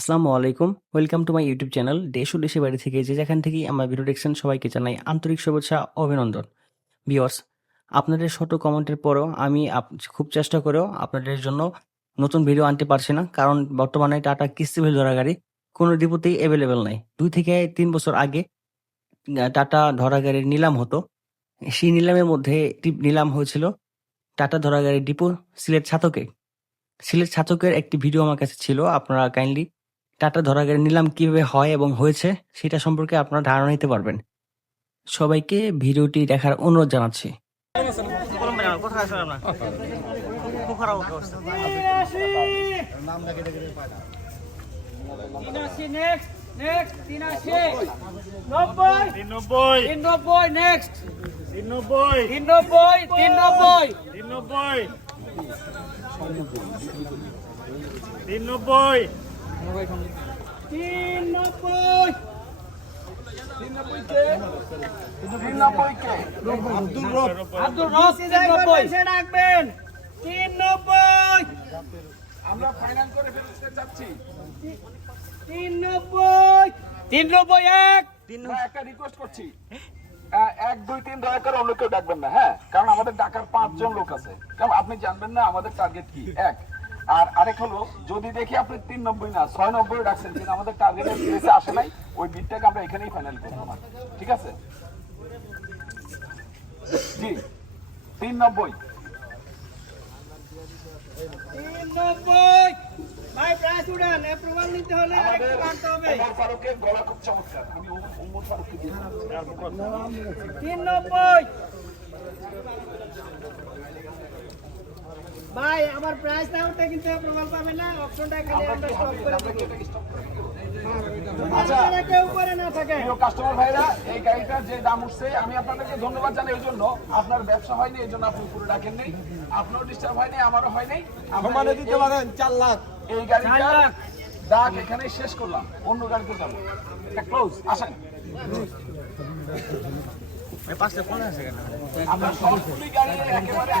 আসসালামু আলাইকুম। Welcome to my YouTube channel. দেশ ও দেশের বাইরে থেকে যে যেখান থেকেই আমার ভিডিও দেখছেন সবাইকে জানাই আন্তরিক শুভেচ্ছা ও অভিনন্দন। ভিউয়ার্স, আপনাদের ছোট কমেন্টের পরেও আমি খুব চেষ্টা করেও আপনাদের জন্য নতুন ভিডিও আনতে পারছি না। কারণ বর্তমানে টাটা কিস্তিবিল ধরা গাড়ি কোনো ডিপোতেই এভেলেবেল নাই। ২ থেকে ৩ বছর আগে টাটা ধরা গাড়ির নিলাম হতো। সেই নিলামের মধ্যে একটি নিলাম হয়েছিল টাটা ধরা গাড়ির ডিপো সিলেট ছাতকে। সিলেট ছাতকের একটি ভিডিও আমার কাছে ছিল। আপনারা কাইন্ডলি টাটা ধরা গাড়ির নিলাম কিভাবে হয় এবং হয়েছে সেটা সম্পর্কে আপনারা ধারণা নিতে পারবেন। সবাইকে ভিডিওটি দেখার অনুরোধ জানাচ্ছি। আমরা ফাইনাল করে ফেলতে চাচ্ছি। 390 একটা রিকোয়েস্ট করছি, 1 2 3 দয়া করে অন্য কেউ ডাকবেন না, হ্যাঁ? কারণ আমাদের ডাকার 5 জন লোক আছে, কারণ আপনি জানবেন না আমাদের টার্গেট কি। এক আর আরেক হলো, যদি দেখি আপনি 390 না 690 ডাকছেন, কিন্তু আমাদের টার্গেটের প্লেসে আসে নাই, ওই বিটটাকে আমরা এখানেই ফাইনাল করবো, ঠিক আছে? জি 390 ভাই প্রাইস উড়ান অ্যাপ্রুভাল নিতে হলে আরেকটু কাটতে হবে। ওমর ফারুকের গলা খুব চমৎকার, আমি ওমর ফারুককে দিয়ে 390 ভাই আমার প্রাইস না উঠে কিন্তু অ্যাপ্রুভাল পাবে না, অপশনটা খালি আমরা স্টপ করে দেব। আচ্ছা কেউ করে না থাকে প্রিয় কাস্টমার ভাইরা, এই গাড়িটার যে দাম উঠছে আমি আপনাদেরকে ধন্যবাদ জানাই। এই জন্য আপনার ব্যবসা হয়নি, এই জন্য আপনি পুরো ডাকেন নেই, আপনারও ডিস্টার্ব হয়নি, আমারও হয় নাই। সম্মানে দিতে পারেন 4 লাখ। এই গাড়িটা দাগ এখানে শেষ করলাম, অন্য গাড়িতে যাবো। ক্লোজ আসেন, আমরা সবগুলি গাড়ি একেবারে